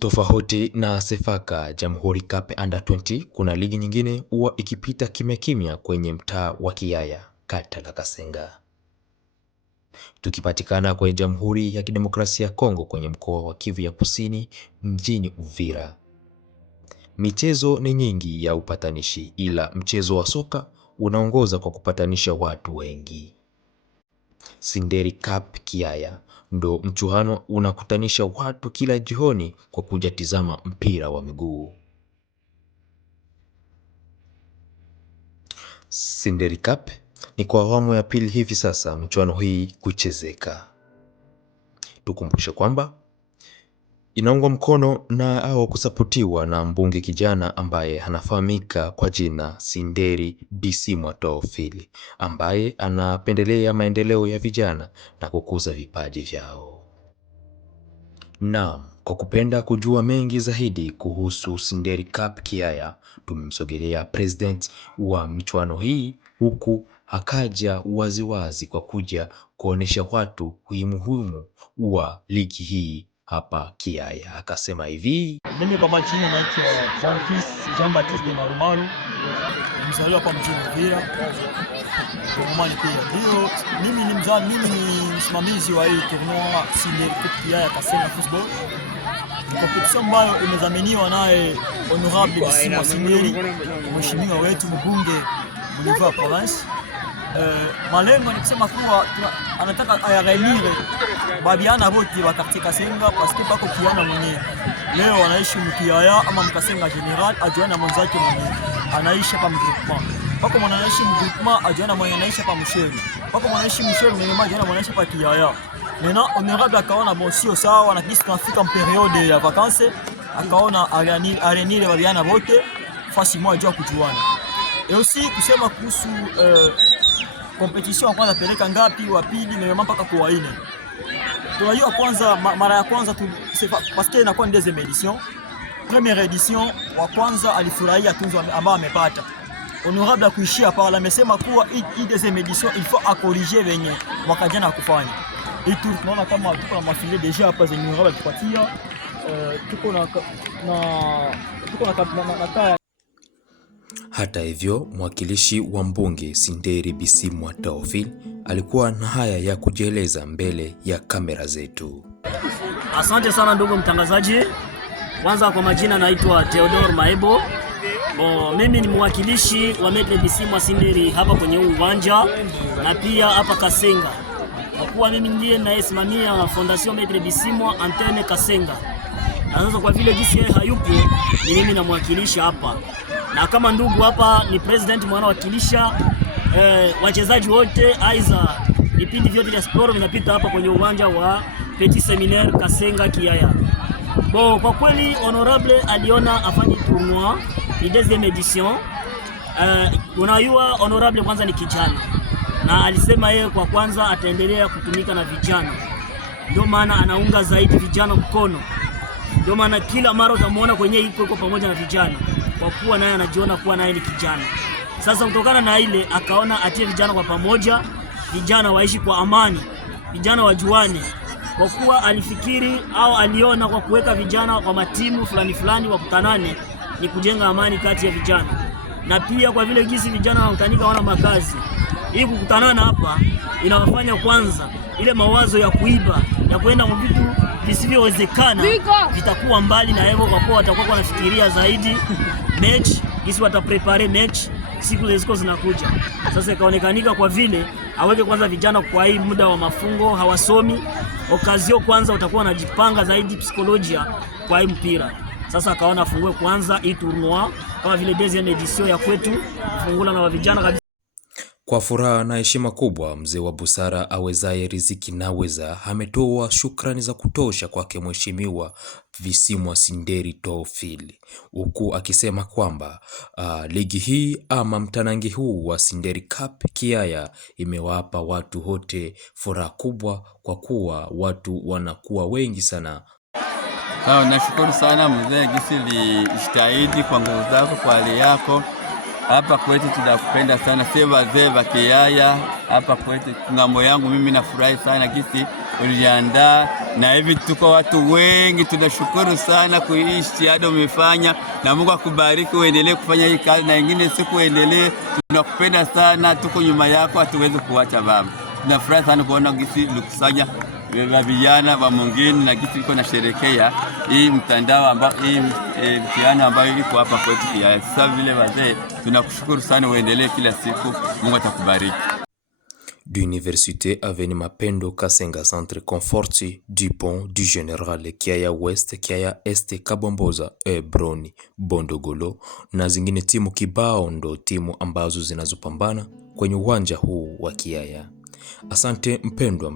Tofauti na Sefaka Jamhuri Cup Under 20, kuna ligi nyingine huwa ikipita kimya kimya kwenye mtaa wa Kiyaya, kata la Kasenga. Tukipatikana kwenye Jamhuri ya Kidemokrasia ya Kongo kwenye mkoa wa Kivu ya Kusini mjini Uvira. Michezo ni nyingi ya upatanishi, ila mchezo wa soka unaongoza kwa kupatanisha watu wengi. Sinderi Cup Kiyaya ndo mchuano unakutanisha watu kila jioni kwa kuja tizama mpira wa miguu. Sinderi Cup ni kwa awamu ya pili hivi sasa mchuano hii kuchezeka. Tukumbushe kwamba inaungwa mkono na au kusapotiwa na mbunge kijana ambaye anafahamika kwa jina Sinderi Bisimwa Teofili, ambaye anapendelea maendeleo ya vijana na kukuza vipaji vyao. Na kwa kupenda kujua mengi zaidi kuhusu Sinderi Cup Kiyaya, tumemsogelea president wa michuano hii, huku akaja waziwazi kwa kuja kuonesha watu umuhimu wa ligi hii hapa Kiyaya. Akasema hivi: mimi kwa majina naitwa Jean Baptiste de Marumaru, mzaliwa hapa mjini Uvira. Ndio, mimi ni msimamizi wa hii tournoi Sinderi Cup Kiyaya Kasenga Football. Kompetition ambayo imedhaminiwa naye Honorable Bisimwa Sinderi, mheshimiwa wetu mbunge wa province. Malengo ni kusema kuwa anataka ayareunire babiana wote wa quartier Kasenga, paske pako kiana mwenye leo anaishi mkiyaya ama mkasenga general ajuana mwanzake mwenye anaishi hapa mgroupement. Pako mwana anaishi mgroupement ajuana mwenye anaishi hapa msheri. Pako mwana anaishi msheri mwenye ajuana mwenye anaishi hapa kiyaya. Nena honorable akaona bon sio sawa na kisi tunafika periode ya vacances, akaona arenire babiana wote fasi moja ya kujuana. Et aussi kusema kuhusu competition kwanza peleka ngapi wa pili na mpaka kwa waine. Tunajua kwanza mara ya kwanza parce que inakuwa deuxième édition. Première édition wa kwanza alifurahia tunzo ambao amepata. Honorable akuishia pale amesema kuwa hii deuxième édition il faut corriger venye wakajana kufanya. Et tout tunaona kama tuko na mafile deja hapa zenye honorable tupatia tuko na kaya. Hata hivyo, mwakilishi wa mbunge Sinderi Bisimwa Teofili alikuwa na haya ya kujieleza mbele ya kamera zetu. Asante sana ndugu mtangazaji. Kwanza kwa majina naitwa Theodore Maebo. Mimi ni mwakilishi wa Maitre Bisimwa Sinderi hapa kwenye uwanja na pia hapa Kasenga. Kwa kuwa mimi ndiye nayesimamia Fondation Maitre Bisimwa Antenne Kasenga. Na sasa kwa vile jinsi yeye hayupo, ni mimi namwakilisha hapa. Na kama ndugu hapa ni president mwana wakilisha wachezaji wote, aiza vipindi vyote vya sport vinapita hapa kwenye uwanja wa Petit Seminaire Kasenga Kiyaya. Kwa kweli honorable aliona afanye tournoi ni deuxième édition. Unajua honorable kwanza ni kijana na alisema yeye kwa kwanza ataendelea kutumika na vijana, ndio maana anaunga zaidi vijana mkono. Ndio maana kila mara utamuona kwenye iko pamoja na vijana, kwa kuwa naye anajiona kuwa naye ni kijana. Sasa kutokana na ile akaona atie vijana kwa pamoja, vijana waishi kwa amani, vijana wajuane, kwa kuwa alifikiri au aliona kwa kuweka vijana kwa matimu fulani fulani wakutanane ni kujenga amani kati ya vijana. Na pia kwa vile jinsi vijana wanakutanika wana makazi, hii kukutanana hapa inawafanya kwanza ile mawazo ya kuiba ya kwenda mvitu visivyowezekana vitakuwa mbali na hivyo, kwa kuwa watakuwa wanafikiria zaidi match, jinsi wataprepare match siku zilizo zinakuja. Sasa ikaonekanika kwa vile aweke kwanza vijana kwa hii muda wa mafungo hawasomi, okazio kwanza utakuwa unajipanga zaidi psikolojia kwa hii mpira. Sasa akaona afungue kwanza hii tournoi kama vile deuxième édition ya kwetu, fungula na vijana kabisa. Kwa furaha na heshima kubwa, mzee wa busara awezaye riziki naweza ametoa shukrani za kutosha kwake mheshimiwa Bisimwa Sinderi Teofili, huku akisema kwamba ligi hii ama mtanangi huu wa Sinderi Cup Kiyaya imewapa watu wote furaha kubwa, kwa kuwa watu wanakuwa wengi sana. Nashukuru sana mzee gisi lijitahidi kwa nguvu zako, kwa hali yako. Hapa kwetu tunakupenda sana, sema wazee wa Kiyaya. Hapa kwetu ngambo yangu mimi nafurahi sana gisi uliandaa, na hivi tuko watu wengi. Tunashukuru sana kwa hii jitihada umefanya, na Mungu akubariki, uendelee kufanya hii kazi na ingine siku uendelee. Tunakupenda sana, tuko nyuma yako, hatuwezi kuacha baba. Tunafurahi sana kuona gisi lukusanya vijana wa mwingine na gisi iko na sherekea hii mtandao ambao hii mtihani ambayo iko hapa kwetu pia. Sasa vile wazee, tunakushukuru sana, uendelee kila siku, Mungu atakubariki. D'Université Aveni Mapendo Kasenga Centre Conforti du Pont du Général Kiaya West, Kiaya Este, Kabomboza, Broni, Bondogolo na zingine timu kibao ndo timu ambazo zinazopambana kwenye uwanja huu wa Kiaya. Asante mpendwa